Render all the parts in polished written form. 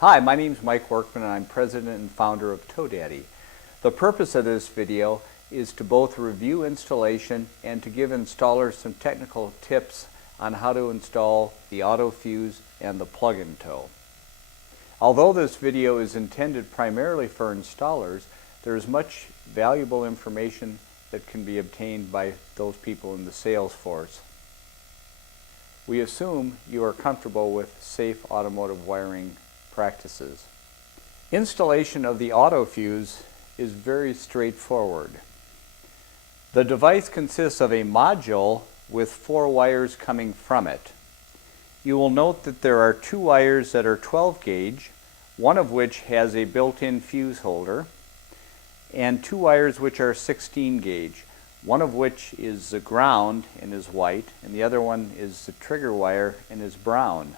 Hi, my name is Mike Workman and I'm president and founder of TowDaddy. The purpose of this video is to both review installation and to give installers some technical tips on how to install the auto fuse and the plug-in tow. Although this video is intended primarily for installers, there is much valuable information that can be obtained by those people in the sales force. We assume you are comfortable with safe automotive wiring practices. Installation of the auto fuse is very straightforward. The device consists of a module with 4 wires coming from it. You will note that there are 2 wires that are 12 gauge, one of which has a built-in fuse holder, and 2 wires which are 16 gauge, one of which is the ground and is white, and the other one is the trigger wire and is brown.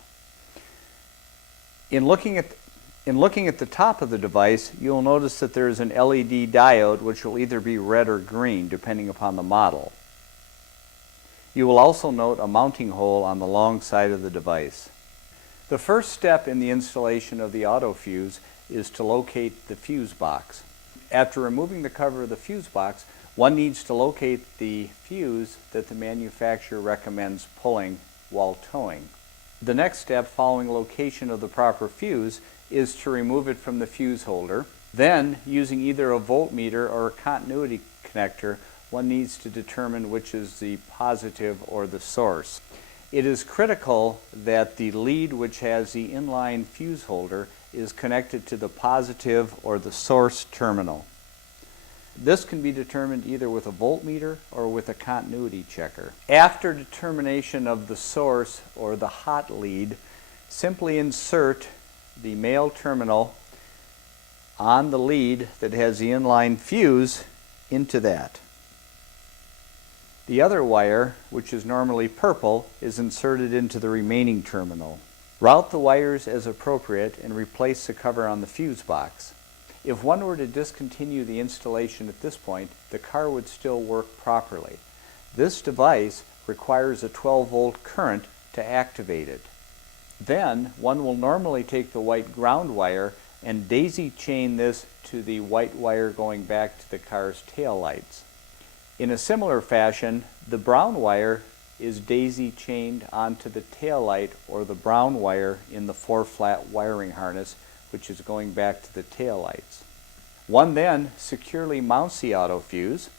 In looking at the top of the device, you'll notice that there is an LED diode which will either be red or green depending upon the model. You will also note a mounting hole on the long side of the device. The first step in the installation of the auto fuse is to locate the fuse box. After removing the cover of the fuse box, one needs to locate the fuse that the manufacturer recommends pulling while towing. The next step following location of the proper fuse is to remove it from the fuse holder. Then, using either a voltmeter or a continuity connector, one needs to determine which is the positive or the source. It is critical that the lead which has the inline fuse holder is connected to the positive or the source terminal. This can be determined either with a voltmeter or with a continuity checker. After determination of the source or the hot lead, simply insert the male terminal on the lead that has the inline fuse into that. The other wire, which is normally purple, is inserted into the remaining terminal. Route the wires as appropriate and replace the cover on the fuse box. If one were to discontinue the installation at this point, the car would still work properly. This device requires a 12-volt current to activate it. Then, one will normally take the white ground wire and daisy chain this to the white wire going back to the car's tail lights. In a similar fashion, the brown wire is daisy chained onto the tail light or the brown wire in the 4-flat wiring harness, which is going back to the tail lights. One then securely mounts the auto fuse.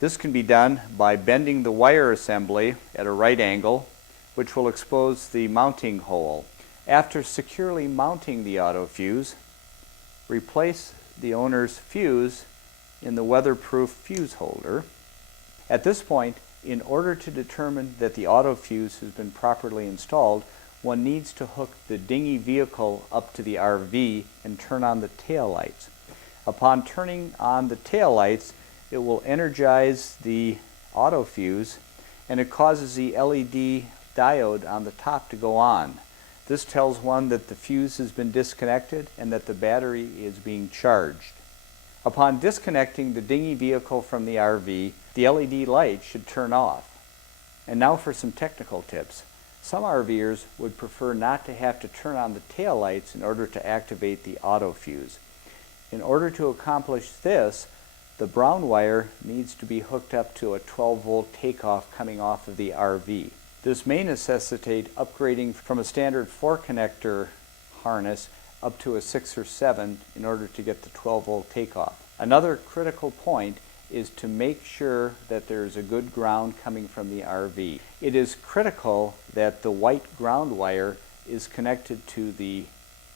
This can be done by bending the wire assembly at a right angle, which will expose the mounting hole. After securely mounting the auto fuse, replace the owner's fuse in the weatherproof fuse holder. At this point, in order to determine that the auto fuse has been properly installed, one needs to hook the dinghy vehicle up to the RV and turn on the tail lights. Upon turning on the tail lights, it will energize the auto fuse and it causes the LED diode on the top to go on. This tells one that the fuse has been disconnected and that the battery is being charged. Upon disconnecting the dinghy vehicle from the RV, the LED light should turn off. And now for some technical tips. Some RVers would prefer not to have to turn on the tail lights in order to activate the auto fuse. In order to accomplish this, the brown wire needs to be hooked up to a 12-volt takeoff coming off of the RV. This may necessitate upgrading from a standard 4-connector harness up to a 6 or 7 in order to get the 12-volt takeoff. Another critical point is to make sure that there is a good ground coming from the RV. It is critical that the white ground wire is connected to the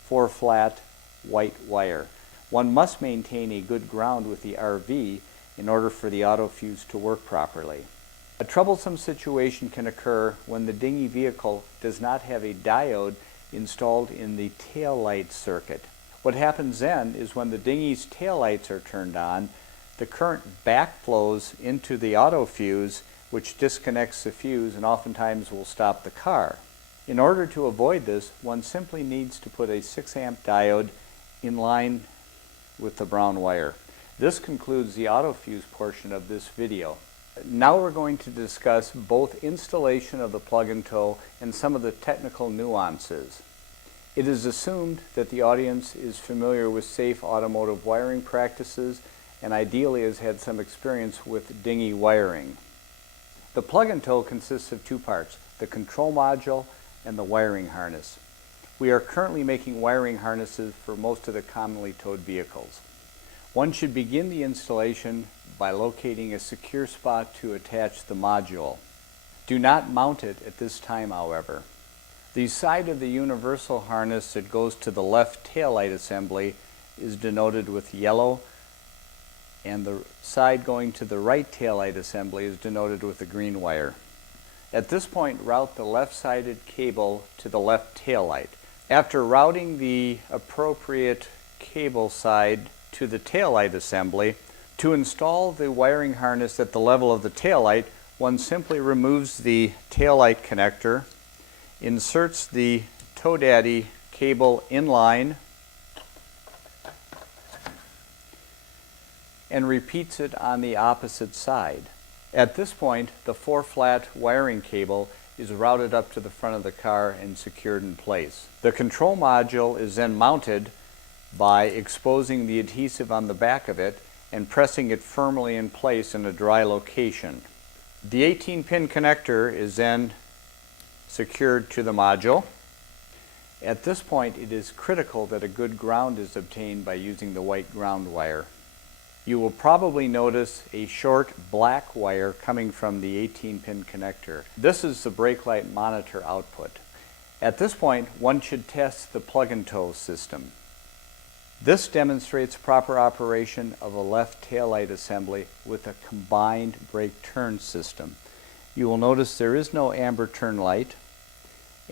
4-flat white wire. One must maintain a good ground with the RV in order for the auto fuse to work properly. A troublesome situation can occur when the dinghy vehicle does not have a diode installed in the tail light circuit. What happens then is when the dinghy's tail lights are turned on, the current backflows into the auto fuse, which disconnects the fuse and oftentimes will stop the car. In order to avoid this, one simply needs to put a 6-amp diode in line with the brown wire. This concludes the auto fuse portion of this video. Now we're going to discuss both installation of the plug and tow and some of the technical nuances. It is assumed that the audience is familiar with safe automotive wiring practices and ideally has had some experience with dinghy wiring. The plug-and-tow consists of two parts, the control module and the wiring harness. We are currently making wiring harnesses for most of the commonly towed vehicles. One should begin the installation by locating a secure spot to attach the module. Do not mount it at this time, however. The side of the universal harness that goes to the left taillight assembly is denoted with yellow, and the side going to the right taillight assembly is denoted with a green wire. At this point, route the left-sided cable to the left taillight. After routing the appropriate cable side to the taillight assembly, to install the wiring harness at the level of the taillight, one simply removes the taillight connector, inserts the Tow Daddy cable in line, and repeats it on the opposite side. At this point, the 4-flat wiring cable is routed up to the front of the car and secured in place. The control module is then mounted by exposing the adhesive on the back of it and pressing it firmly in place in a dry location. The 18-pin connector is then secured to the module. At this point, it is critical that a good ground is obtained by using the white ground wire. You will probably notice a short black wire coming from the 18-pin connector. This is the brake light monitor output. At this point, one should test the plug-and-tow system. This demonstrates proper operation of a left taillight assembly with a combined brake turn system. You will notice there is no amber turn light,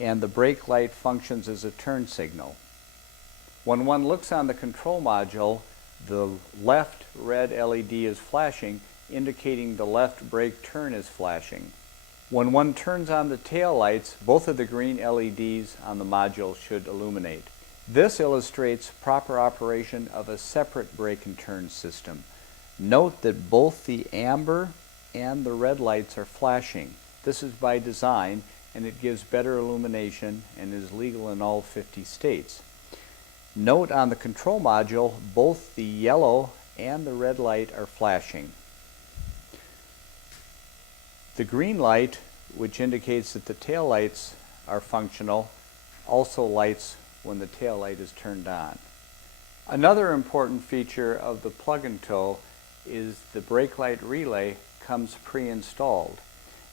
and the brake light functions as a turn signal. When one looks on the control module, the left red LED is flashing, indicating the left brake turn is flashing. When one turns on the tail lights, both of the green LEDs on the module should illuminate. This illustrates proper operation of a separate brake and turn system. Note that both the amber and the red lights are flashing. This is by design, and it gives better illumination and is legal in all 50 states. Note on the control module, both the yellow and the red light are flashing. The green light, which indicates that the tail lights are functional, also lights when the tail light is turned on. Another important feature of the plug-and-tow is the brake light relay comes pre-installed.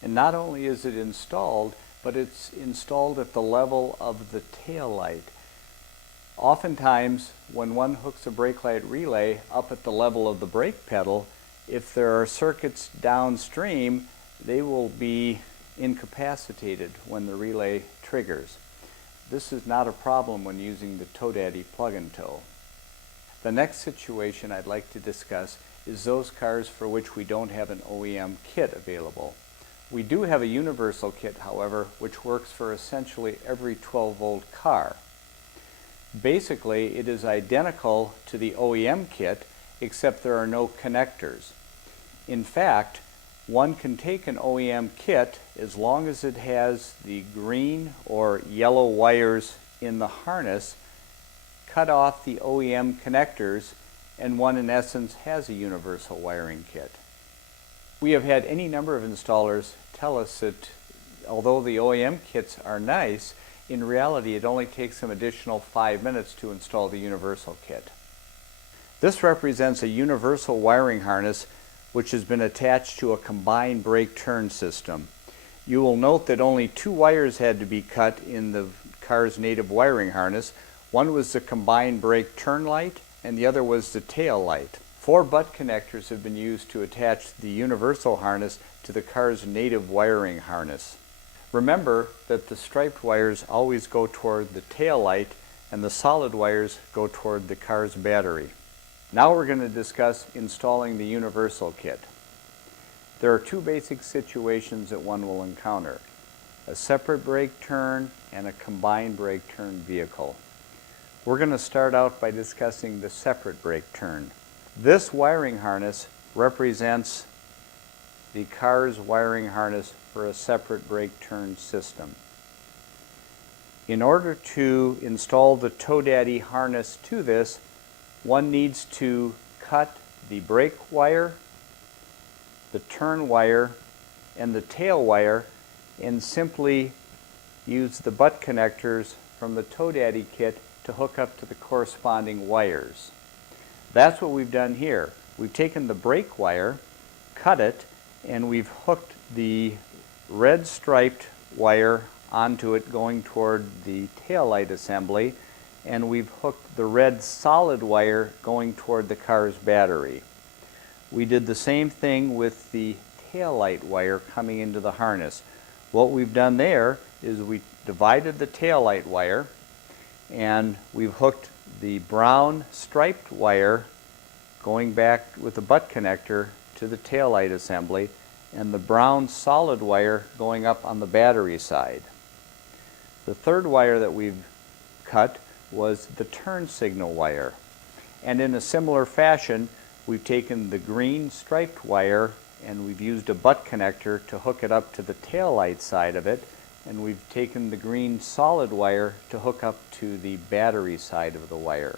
And not only is it installed, but it's installed at the level of the tail light. Oftentimes, when one hooks a brake light relay up at the level of the brake pedal, if there are circuits downstream, they will be incapacitated when the relay triggers. This is not a problem when using the Tow Daddy plug-and-tow. The next situation I'd like to discuss is those cars for which we don't have an OEM kit available. We do have a universal kit, however, which works for essentially every 12-volt car. Basically, it is identical to the OEM kit, except there are no connectors. In fact, one can take an OEM kit as long as it has the green or yellow wires in the harness, cut off the OEM connectors, and one in essence has a universal wiring kit. We have had any number of installers tell us that although the OEM kits are nice, in reality it only takes them additional 5 minutes to install the universal kit. This represents a universal wiring harness which has been attached to a combined brake turn system. You will note that only 2 wires had to be cut in the car's native wiring harness. One was the combined brake turn light and the other was the tail light. 4 butt connectors have been used to attach the universal harness to the car's native wiring harness. Remember that the striped wires always go toward the tail light and the solid wires go toward the car's battery. Now we're going to discuss installing the universal kit. There are 2 basic situations that one will encounter: a separate brake turn and a combined brake turn vehicle. We're going to start out by discussing the separate brake turn. This wiring harness represents the car's wiring harness for a separate brake turn system. In order to install the ToeDaddy harness to this, one needs to cut the brake wire, the turn wire, and the tail wire, and simply use the butt connectors from the ToeDaddy kit to hook up to the corresponding wires. That's what we've done here. We've taken the brake wire, cut it, and we've hooked the red striped wire onto it going toward the taillight assembly, and we've hooked the red solid wire going toward the car's battery. We did the same thing with the taillight wire coming into the harness. What we've done there is we divided the taillight wire, and we've hooked the brown striped wire going back with the butt connector to the taillight assembly, and the brown solid wire going up on the battery side. The third wire that we've cut was the turn signal wire. And in a similar fashion, we've taken the green striped wire and we've used a butt connector to hook it up to the taillight side of it, and we've taken the green solid wire to hook up to the battery side of the wire.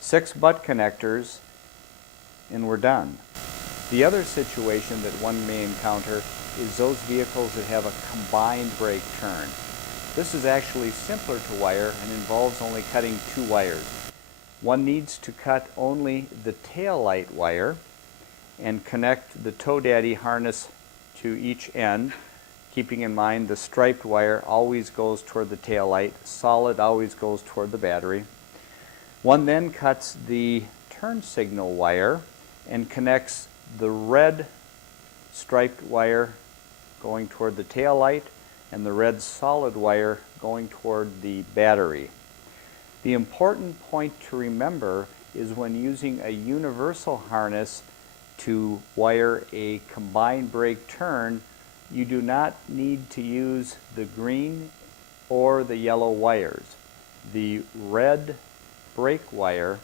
6 butt connectors, and we're done. The other situation that one may encounter is those vehicles that have a combined brake turn. This is actually simpler to wire and involves only cutting 2 wires. One needs to cut only the tail light wire and connect the ToeDaddy harness to each end, keeping in mind the striped wire always goes toward the tail light, solid always goes toward the battery. One then cuts the turn signal wire and connects the red striped wire going toward the tail light and the red solid wire going toward the battery. The important point to remember is when using a universal harness to wire a combined brake turn, you do not need to use the green or the yellow wires. The red brake wire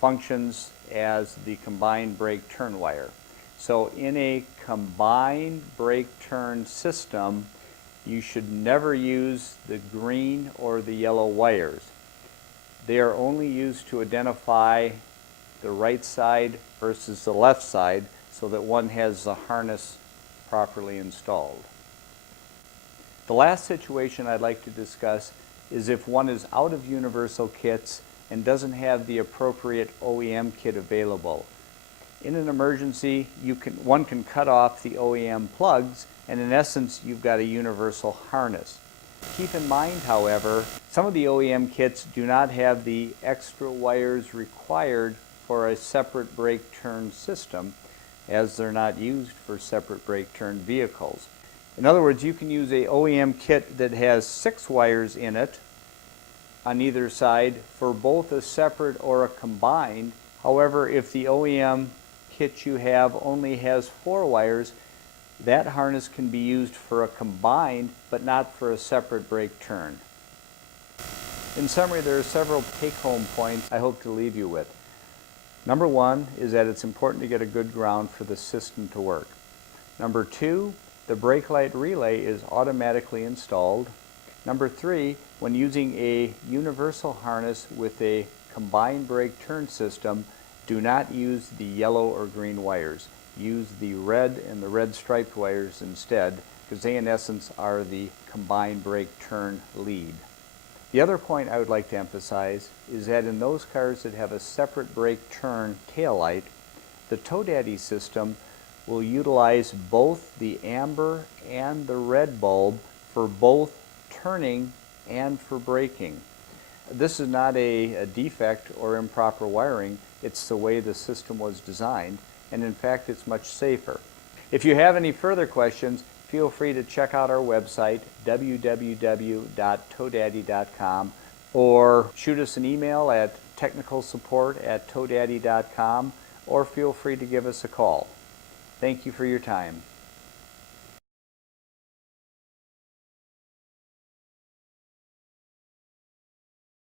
functions as the combined brake turn wire. So in a combined brake turn system, you should never use the green or the yellow wires. They are only used to identify the right side versus the left side so that one has the harness properly installed. The last situation I'd like to discuss is if one is out of universal kits and doesn't have the appropriate OEM kit available. In an emergency, one can cut off the OEM plugs, and in essence, you've got a universal harness. Keep in mind, however, some of the OEM kits do not have the extra wires required for a separate brake turn system, as they're not used for separate brake turn vehicles. In other words, you can use a OEM kit that has 6 wires in it on either side for both a separate or a combined. However, if the OEM kit you have only has 4 wires, that harness can be used for a combined but not for a separate brake turn. In summary, there are several take-home points I hope to leave you with. Number 1 is that it's important to get a good ground for the system to work. Number 2, the brake light relay is automatically installed. Number 3, when using a universal harness with a combined brake turn system, do not use the yellow or green wires. Use the red and the red striped wires instead, because they in essence are the combined brake turn lead. The other point I would like to emphasize is that in those cars that have a separate brake turn taillight, the ToeDaddy system will utilize both the amber and the red bulb for both turning and for braking. This is not a defect or improper wiring, it's the way the system was designed, and in fact it's much safer. If you have any further questions, feel free to check out our website, www.toedaddy.com, or shoot us an email at technicalsupport@toedaddy.com, or feel free to give us a call. Thank you for your time.